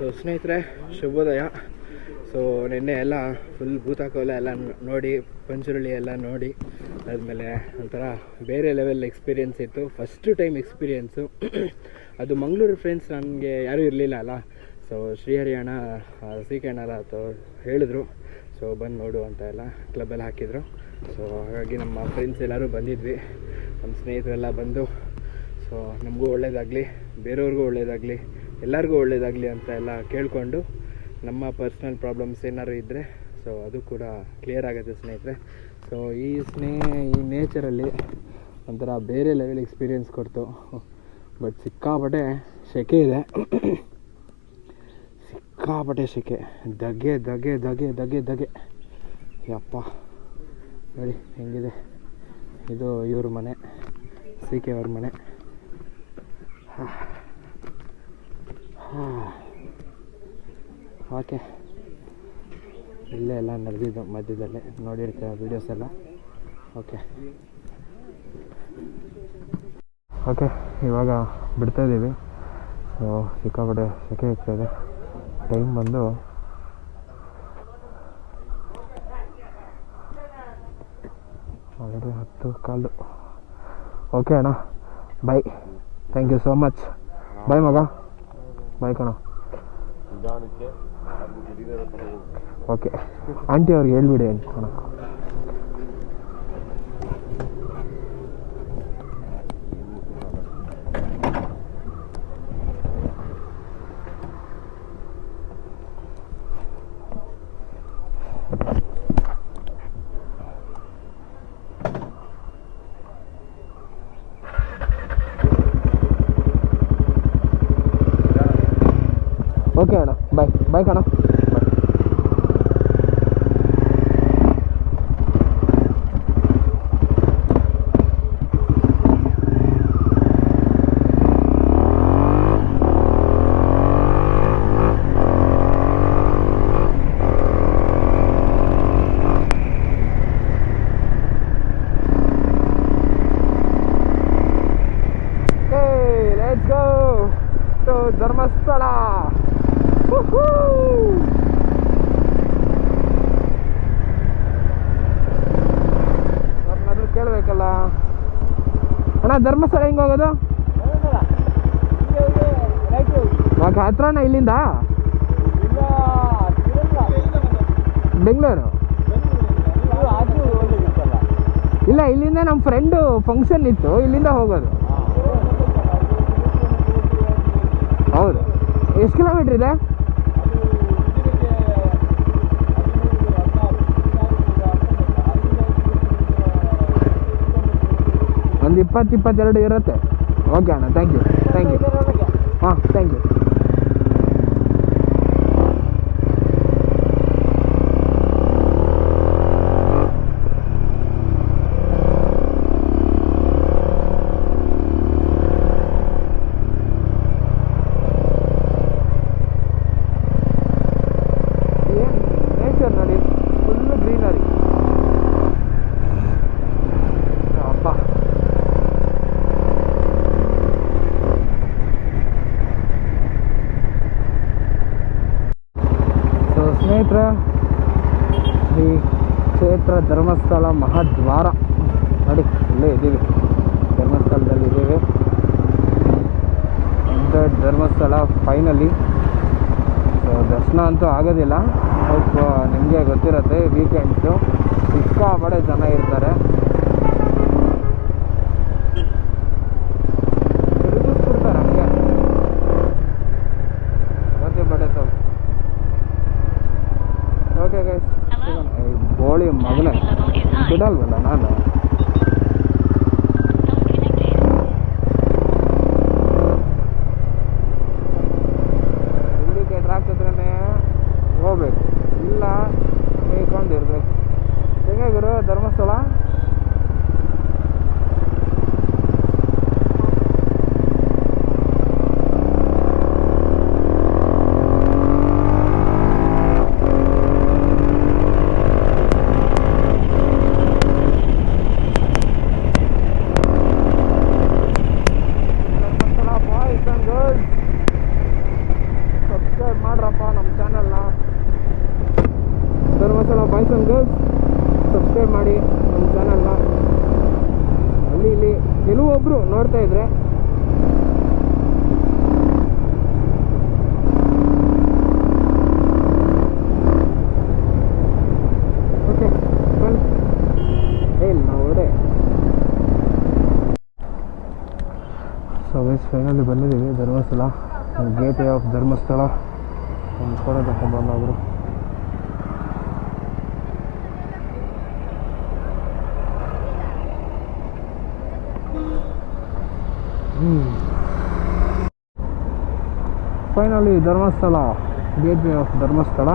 So ಸ್ನೇಹಿತರೆ, ಶುಭೋದಯ. So ನಿನ್ನೆ ಎಲ್ಲ ಫುಲ್ ಭೂತಾಕೋಲ ಎಲ್ಲ ನೋಡಿ, ಪಂಚುರುಳಿ ಎಲ್ಲ ನೋಡಿ ಆದಮೇಲೆ ಒಂಥರ ಬೇರೆ ಲೆವೆಲ್ ಎಕ್ಸ್ಪೀರಿಯೆನ್ಸ್ ಇತ್ತು. ಫಸ್ಟು ಟೈಮ್ ಎಕ್ಸ್ಪೀರಿಯೆನ್ಸು ಅದು. ಮಂಗಳೂರು ಫ್ರೆಂಡ್ಸ್ ನನಗೆ ಯಾರೂ ಇರಲಿಲ್ಲ ಅಲ್ಲ. ಸೊ ಶ್ರೀಹರಿಯಣ್ಣ ಶ್ರೀಕಣ್ಣರ ಹೇಳಿದ್ರು, ಸೊ ಬಂದು ನೋಡು ಅಂತ ಎಲ್ಲ ಕ್ಲಬ್ಬಲ್ಲಿ ಹಾಕಿದರು. ಸೊ ಹಾಗಾಗಿ ನಮ್ಮ ಫ್ರೆಂಡ್ಸ್ ಎಲ್ಲರೂ ಬಂದಿದ್ವಿ, ನಮ್ಮ ಸ್ನೇಹಿತರೆಲ್ಲ ಬಂದು ಸೊ ನಮಗೂ ಒಳ್ಳೆಯದಾಗಲಿ, ಬೇರೆಯವ್ರಿಗೂ ಒಳ್ಳೆಯದಾಗಲಿ, ಎಲ್ಲರಿಗೂ ಒಳ್ಳೆಯದಾಗಲಿ ಅಂತ ಎಲ್ಲ ಕೇಳಿಕೊಂಡು ನಮ್ಮ ಪರ್ಸ್ನಲ್ ಪ್ರಾಬ್ಲಮ್ಸ್ ಏನಾದ್ರು ಇದ್ದರೆ ಸೊ ಅದು ಕೂಡ ಕ್ಲಿಯರ್ ಆಗುತ್ತೆ ಸ್ನೇಹಿತರೆ. ಸೊ ಈ ನೇಚರಲ್ಲಿ ಒಂಥರ ಬೇರೆ ಲೆವೆಲ್ ಎಕ್ಸ್ಪೀರಿಯೆನ್ಸ್ ಕೊಡ್ತು. ಬಟ್ ಸಿಕ್ಕಾಪಟ್ಟೆ ಸೆಕೆ ಇದೆ, ಸಿಕ್ಕಾಪಟ್ಟೆ ಸೆಕೆ, ಧಗೆ ಧಗೆ ಧಗೆ ಧಗೆ ಧಗೆ. ಯಪ್ಪ ನೋಡಿ ಹೆಂಗಿದೆ ಇದು. ಇವ್ರ ಮನೆ, ಸಿ ಕೆ ಅವ್ರ ಮನೆ. ಓಕೆ, ಇಲ್ಲೇ ಎಲ್ಲ ನಡೆದಿದ್ದು ಮಧ್ಯದಲ್ಲೇ ನೋಡಿರ್ತೀರ ವೀಡಿಯೋಸ್ ಎಲ್ಲ. ಓಕೆ ಇವಾಗ ಬಿಡ್ತಾಯಿದ್ದೀವಿ. ಸೊ ಸಿಕ್ಕಾಪಟ್ಟೆ ಸೆಕೆ ಇರ್ತದೆ. ಟೈಮ್ ಬಂದು 10:15. ಓಕೆ ಅಣ್ಣ, ಬಾಯ್, ಥ್ಯಾಂಕ್ ಯು ಸೋ ಮಚ್. ಬಾಯ್ ಮಗ, ಬಾಯ್ ಕಣ. ಓಕೆ, ಆಂಟಿ ಅವ್ರಿಗೆ ಹೇಳ್ಬಿಡಿ ಅಣ್ಣ. ಓಕೆ ಅಣ್ಣ, ಬಾಯ್ ಬಾಯ್ ಕಣ. Let's go to Dharmasthala. ಅವ್ರನ್ನಾದ್ರೂ ಕೇಳಬೇಕಲ್ಲ ಅಣ್ಣ, ಧರ್ಮಸ್ಥಳ ಹೆಂಗೆ ಹೋಗೋದು? ಹತ್ರನ ಇಲ್ಲಿಂದ? ಬೆಂಗಳೂರು ಇಲ್ಲ, ಇಲ್ಲಿಂದ ನಮ್ಮ ಫ್ರೆಂಡು ಫಂಕ್ಷನ್ ಇತ್ತು, ಇಲ್ಲಿಂದ ಹೋಗೋದು. ಹೌದು, ಎಷ್ಟು ಕಿಲೋಮೀಟ್ರ್ ಇದೆ? ಒಂದು 20-22 ಇರುತ್ತೆ. ಓಕೆ ಅಣ್ಣ, ಥ್ಯಾಂಕ್ ಯು. ಹಾಂ, ಥ್ಯಾಂಕ್ ಯು. ನೇಚರ್ ನೋಡಿ, ಫುಲ್ಲು ಗ್ರೀನರಿ. ಅಪ್ಪ, ಸೊ ಸ್ನೇಹಿತರೆ, ಶ್ರೀ ಕ್ಷೇತ್ರ ಧರ್ಮಸ್ಥಳ ಮಹಾದ್ವಾರ ನೋಡಿ, ಇಲ್ಲೇ ಇದ್ದೀವಿ, ಧರ್ಮಸ್ಥಳದಲ್ಲಿ ಇದ್ದೀವಿ. ಧರ್ಮಸ್ಥಳ ಫೈನಲಿ. ಸೊ ದರ್ಶನ ಅಂತೂ ಆಗೋದಿಲ್ಲ, ಸ್ವಲ್ಪ ನಿಮಗೆ ಗೊತ್ತಿರುತ್ತೆ, ವೀಕೆಂಡ್ಸು ಸಿಕ್ಕಾಪಟ್ಟೆ ಜನ ಇರ್ತಾರೆ. ತಿರುಗಿಸ್ಬಿಡ್ತಾರೆ ನಮಗೆ, ಓಕೆ ಬಡೇತು. ಓಕೆ ಗೈಸ್, ಗೋಳಿ ಮಗನೇ ಬಿಡಲ್ವಲ್ಲ ನಾನು. ಇಂಡಿಕೇಟ್ರ್ ಹಾಕಿದ್ರೇ ಹೋಗ್ಬೇಕು, ಇಲ್ಲ ಮೇಯ್ಕೊಂಡಿರ್ಬೇಕು. ಹೆಂಗೆ ಗುರು Dharmasthala? Dharmasthala boys and girls, subscribe ಮಾಡ್ರಪ್ಪ ನಮ್ಮ ಚಾನಲ್ನ. Dharmasthala boys and girls subscribe ಮಾಡಿ ನಮ್ಮ ಚಾನಲ್ನ. ಅಲ್ಲಿ ಇಲ್ಲಿ ಕೆಲವೊಬ್ಬರು ನೋಡ್ತಾ ಇದ್ರೆ ಓಕೆ ಬನ್ನಿ. ಏನು ನಾವು ಹೊಡೆ ಸೊ ವೈಸ್ ಫೈನಲಿ ಬಂದಿದ್ದೀವಿ Dharmasthala, gateway of Dharmasthala. ಒಂದು ಫೋಟೋ ತಗೊಂಡ್ಬಂದವರು. Finally Dharmasthala, gateway of Dharmasthala.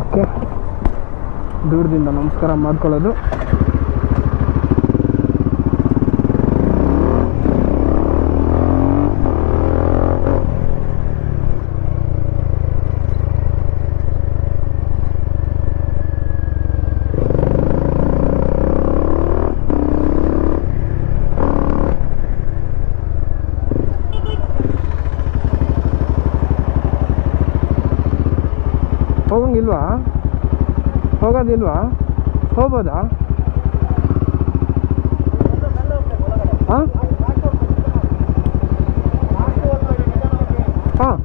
Okay, ದೂರದಿಂದ ನಮಸ್ಕಾರ ಮಾಡ್ಕೊಳ್ಳೋದು. ಹೋಗಂಗಿಲ್ವಾ? ಹೋಗೋದಿಲ್ವಾ? ಹೋಗ್ಬೋದಾ? ಹಾಂ ಹಾಂ,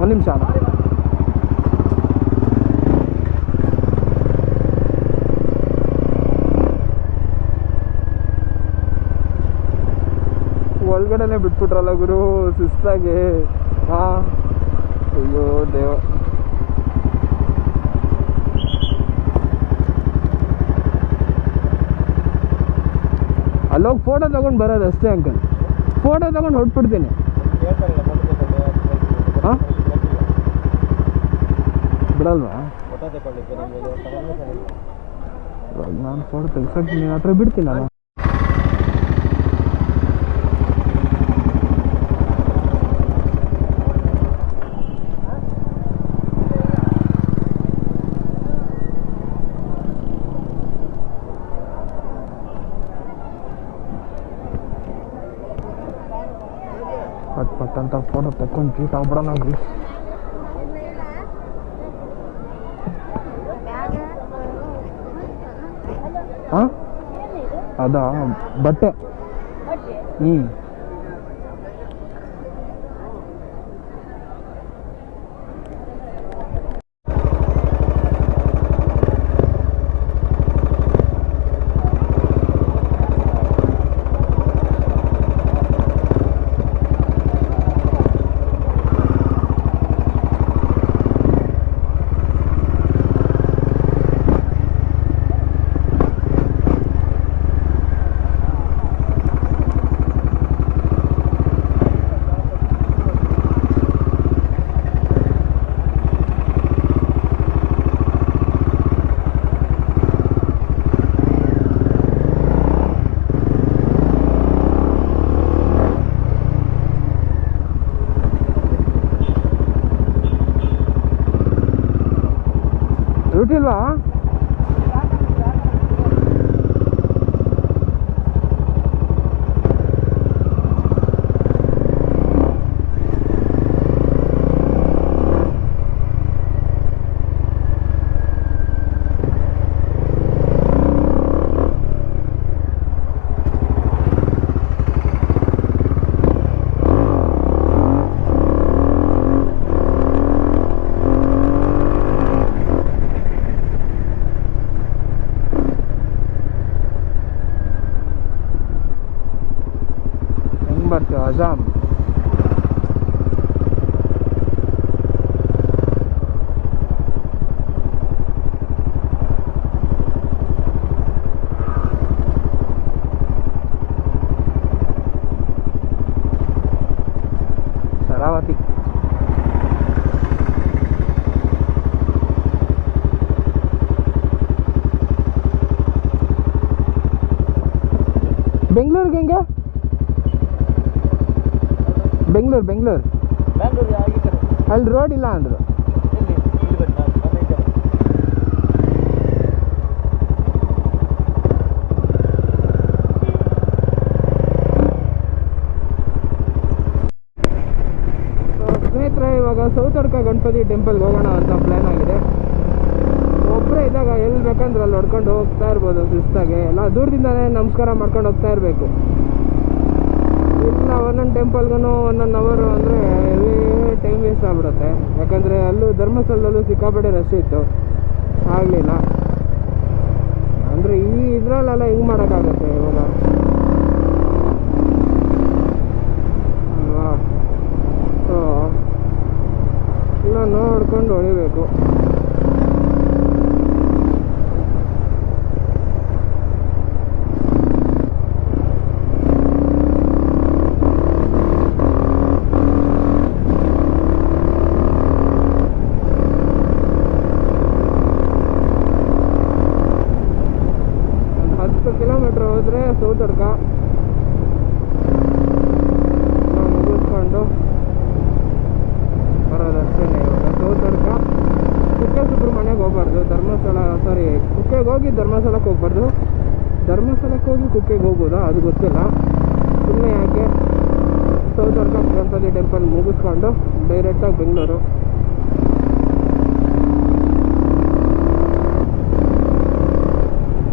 ಒಂದು ನಿಮಿಷ. ಒಳಗಡೆನೆ ಬಿಟ್ಬಿಟ್ರಲ್ಲ ಗುರು, ಸುಸ್ತಾಗಿ. ಹಾಂ, ಅಯ್ಯೋ ದೇವ. ಅಲ್ಲೋಗಿ ಫೋಟೋ ತಗೊಂಡು ಬರೋದು ಅಷ್ಟೇ ಅಂಕಲ್. ಫೋಟೋ ತಗೊಂಡು ಹೊಟ್ಬಿಡ್ತೀನಿ. ಹಾಂ, ಬಿಡಲ್ವಾ? ನಾನು ಫೋಟೋ ತೆಗ್ಸಕ್ಕೆ ನೀನು ಹತ್ರ ಬಿಡ್ತೀನಲ್ಲ. ಪಟ್ಟಂತ ಫೋಟೋ ತಕೊಂಡು ಚೀಟ್ ಆಗ್ಬಿಡೋಣ ಗ್ರೀ. ಹಾಂ, ಅದಾ ಬಟ್ಟೆ. ಹ್ಞೂ, ಡ್ಯೂಟಿಲ್ವಾ? ಬರ್ತೀವಿ ಅಜಾಮ್. ಶರಾವತಿ. ಬೆಂಗಳೂರಿಗೆ ಹೆಂಗೆ? ಬೆಂಗಳೂರು ಅಲ್ಲಿ ರೋಡ್ ಇಲ್ಲ ಅಂದರು. ಸ್ನೇಹಿತರೆ ಇವಾಗ ಸೌತಡ್ಕ ಗಣಪತಿ ಟೆಂಪಲ್ಗೆ ಹೋಗೋಣ ಅಂತ ಪ್ಲ್ಯಾನ್ ಆಗಿದೆ. ಒಬ್ಬರೇ ಇದ್ದಾಗ ಎಲ್ಲಿ ಬೇಕಂದ್ರೆ ಅಲ್ಲಿ ಹೊಡ್ಕೊಂಡು ಹೋಗ್ತಾ ಇರ್ಬೋದು ಶಿಸ್ತಾಗೆ. ಎಲ್ಲ ದೂರದಿಂದನೇ ನಮಸ್ಕಾರ ಮಾಡ್ಕೊಂಡು ಹೋಗ್ತಾ ಇರಬೇಕು. ಇಲ್ಲ ಒಂದೊಂದು ಟೆಂಪಲ್ಗೂ 1 ಅವರ್ ಅಂದರೆ ಟೈಮ್ ವೇಸ್ಟ್ ಆಗಿಬಿಡುತ್ತೆ. ಯಾಕಂದರೆ ಅಲ್ಲೂ ಧರ್ಮಸ್ಥಳದಲ್ಲೂ ಸಿಕ್ಕಾಪಟ್ಟೆ ರಶ್ ಇತ್ತು, ಆಗಲಿಲ್ಲ. ಅಂದರೆ ಈ ಇದರಲ್ಲೆಲ್ಲ ಹೆಂಗೆ ಮಾಡೋಕ್ಕಾಗತ್ತೆ ಇವಾಗ ಅಲ್ವಾ? ಸೊ ಎಲ್ಲ ನೋಡ್ಕೊಂಡು ಹೊಡಿಬೇಕು. ಕಿಲೋಮೀಟ್ರ್ ಹೋದರೆ ಸೌತಡ್ಕ ಮುಗಿಸ್ಕೊಂಡು ಬರೋದಷ್ಟೇ. ಇವಾಗ ಸೌತಡ್ಕ ಕುಕ್ಕೆ ಸುಬ್ರಹ್ಮಣ್ಯಕ್ಕೆ ಹೋಗ್ಬಾರ್ದು, ಕುಕ್ಕೆಗೆ ಹೋಗಿ ಧರ್ಮಸ್ಥಳಕ್ಕೆ ಹೋಗ್ಬಾರ್ದು. ಧರ್ಮಸ್ಥಳಕ್ಕೆ ಹೋಗಿ ಕುಕ್ಕೆಗೆ ಹೋಗ್ಬೋದಾ ಅದು ಗೊತ್ತಿಲ್ಲ. ಸುಮ್ಮನೆ ಯಾಕೆ ಸೌತಡ್ಕ ಗಣಪತಿ ಟೆಂಪಲ್ ಮುಗಿಸ್ಕೊಂಡು ಡೈರೆಕ್ಟಾಗಿ ಬೆಂಗಳೂರು.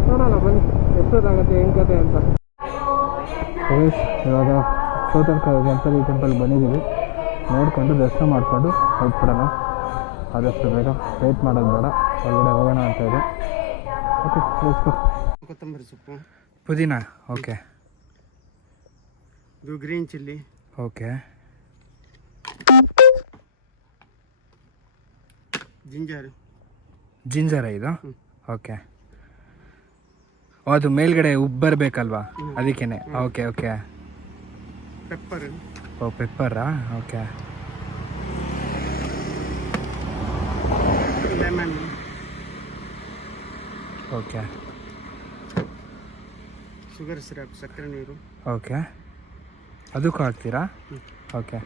ನೋಡೋಣ ಬನ್ನಿ ಎಷ್ಟೊತ್ತಾಗುತ್ತೆ ಏನು ಕತೆ ಅಂತ. ಇವಾಗ ಸೌತಡ್ಕ ಗಣಪತಿ ಟೆಂಪಲ್ ಬಂದಿದ್ದೀವಿ. ನೋಡಿಕೊಂಡು ದರ್ಶನ ಮಾಡಿಕೊಂಡು ಹೊರಟ್ಬಿಡೋಣ ಆದಷ್ಟು ಬೇಗ. ವೇಟ್ ಮಾಡೋದು ಬೇಡ, ಒಳಗಡೆ ಹೋಗೋಣ ಅಂತ ಇದೆ. ಓಕೆ, ಕೊತ್ತಂಬರಿ ಸೊಪ್ಪು, ಪುದೀನ, ಓಕೆ, ಇದು ಗ್ರೀನ್ ಚಿಲ್ಲಿ, ಓಕೆ, ಜಿಂಜರ ಇದು, ಓಕೆ. ಅದು ಮೇಲ್ಗಡೆ ಉಬ್ಬು ಬರಬೇಕಲ್ವಾ, ಅದಕ್ಕೇನೆ. Okay okay. ಪೆಪ್ಪರ್, ಓ ಪೆಪ್ಪರಾ, okay. Lemon, okay. Sugar syrup, ಸಕ್ಕರೆ ನೀರು, ಓಕೆ. ಅದಕ್ಕೂ ಹಾಕ್ತೀರಾ? ಓಕೆ.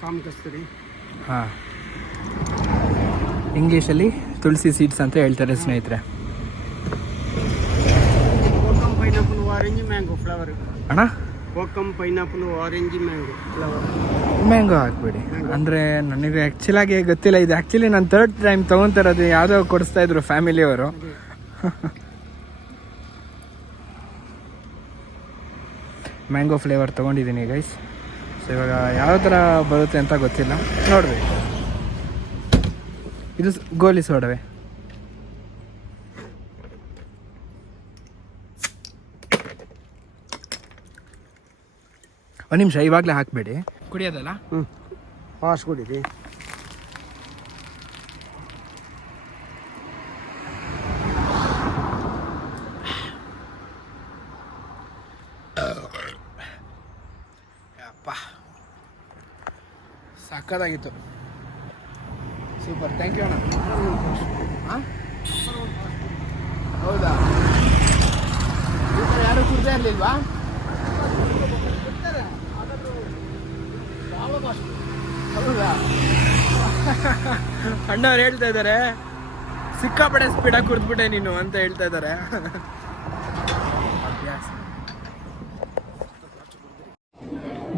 ಕಾಮ್ ಕಸ್ತೂರಿ, ಹಾಂ, ಇಂಗ್ಲೀಷಲ್ಲಿ ತುಳಸಿ ಸೀಡ್ಸ್ ಅಂತ ಹೇಳ್ತಾರೆ ಸ್ನೇಹಿತರೆ. Kokum pineapple orange mango flower. ಅಣ್ಣ, kokum pineapple orange mango flower. Mango ಹಾಕ್ಬಿಡಿ. ಅಂದರೆ ನನಗೆ ಆ್ಯಕ್ಚುಲಾಗಿ ಗೊತ್ತಿಲ್ಲ. ಇದು ಆ್ಯಕ್ಚುಲಿ ನಾನು 3rd ಟೈಮ್ ತೊಗೊತಿರೋದು. ಯಾವುದೋ ಕೊಡಿಸ್ತಾ ಇದ್ರು ಫ್ಯಾಮಿಲಿಯವರು. ಮ್ಯಾಂಗೋ ಫ್ಲೇವರ್ ತೊಗೊಂಡಿದ್ದೀನಿ ಗೈಸ್. ಸೊ ಇವಾಗ ಯಾವ ಥರ ಬರುತ್ತೆ ಅಂತ ಗೊತ್ತಿಲ್ಲ, ನೋಡಬೇಕು. ಇದು ಗೋಲಿ ಸೋಡವೆ. ಒಂದು ನಿಮಿಷ, ಇವಾಗಲೇ ಹಾಕಬೇಡಿ. ಕುಡಿಯೋದಲ್ಲ? ಪಾಸ್ ಕುಡೀರಿ. ಅಪ್ಪ ಸಕ್ಕತ್ತಾಗಿತ್ತು, ಸೂಪರ್, ಥ್ಯಾಂಕ್ ಯು ಅಣ್ಣ. ಹಾಂ, ಹೌದಾ? ಈ ಥರ ಯಾರೂ ಕುಡ್ದೇ ಇರಲಿಲ್ವಾ? ಹೌದಾ? ಅಣ್ಣವ್ರು ಹೇಳ್ತಾ ಇದ್ದಾರೆ ಸಿಕ್ಕಾಪಟ್ಟೆ ಸ್ಪೀಡಾಗಿ ಕುಡಿದ್ಬಿಟ್ಟೆ ನೀನು ಅಂತ ಹೇಳ್ತಾ ಇದ್ದಾರೆ.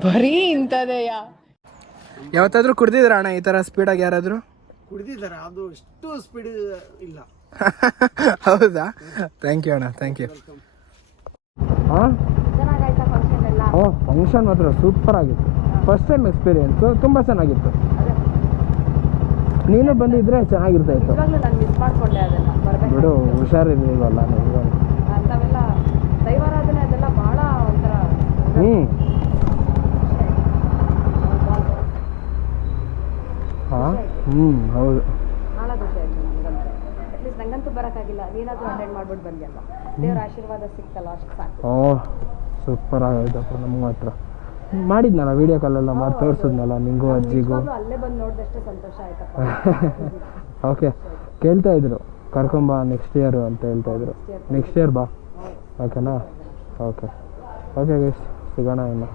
ಬರೀ ಇಂಥದೆಯಾ? ಯಾವತ್ತಾದ್ರೂ ಕುಡ್ದಿದ್ರ ಅಣ್ಣ ಈ ಥರ ಸ್ಪೀಡಾಗಿ ಯಾರಾದರೂ? ಕುಡಿದಿದ್ದಾರೆ, ಅದು ಎಷ್ಟು ಸ್ಪೀಡ್ ಇಲ್ಲ. ಹೌದಾ? ಥ್ಯಾಂಕ್ ಯು ಅಣ್ಣ, ಥ್ಯಾಂಕ್ ಯು. ಹಾಂ, ಓ ಫಂಕ್ಷನ್ ಮಾತ್ರ ಸೂಪರ್ ಆಗಿತ್ತು. ಫಸ್ಟ್ ಟೈಮ್ ಎಕ್ಸ್ಪೀರಿಯೆನ್ಸು ತುಂಬ ಚೆನ್ನಾಗಿತ್ತು. ನೀನು ಬಂದಿದ್ರೆ ಚೆನ್ನಾಗಿರ್ತಾಯಿತ್ತು. ಬಿಡು, ಹುಷಾರಿರ್ಲಿಲ್ವಲ್ಲ ನೀವು. ಹ್ಞೂ, ಹಾಂ, ಹ್ಞೂ, ಹೌದು. ನಂಗಂತೂ ಬರೋಕ್ಕಾಗಿಲ್ಲ, ನೀನಾದ್ರೂ ಅಟೆಂಡ್ ಮಾಡ್ಬಿಟ್ಟು ಬಂದ್ಯಲ್ಲ, ದೇವ್ರ ಆಶೀರ್ವಾದ ಸಿಕ್ತಲ್ಲ, ಅಷ್ಟು ಸಾಕು. ಓ ಸೂಪರ್ ಆಗೋಯ್ತಪ್ಪ. ನಮ್ಗೆ ಮಾತ್ರ ಮಾಡಿದ್ನಲ್ಲ ವೀಡಿಯೋ ಕಾಲೆಲ್ಲ ಮಾಡಿ ತೋರಿಸಿದ್ನಲ್ಲ ನಿಂಗೂ ಅಜ್ಜಿಗೂ. ಅಲ್ಲೇ ಬಂದು ನೋಡಿದಷ್ಟೇ ಸಂತೋಷ ಆಯ್ತಪ್ಪ. ಓಕೆ, ಕೇಳ್ತಾ ಇದ್ರು ಕರ್ಕೊಂಬ ನೆಕ್ಸ್ಟ್ ಇಯರು ಅಂತ ಹೇಳ್ತಾ ಇದ್ರು. ನೆಕ್ಸ್ಟ್ ಇಯರ್ ಬಾ, ಓಕೆನಾ? ಓಕೆ ಓಕೆ ಗೈಸ್, ಸಿಗೋಣ ಇನ್ನು.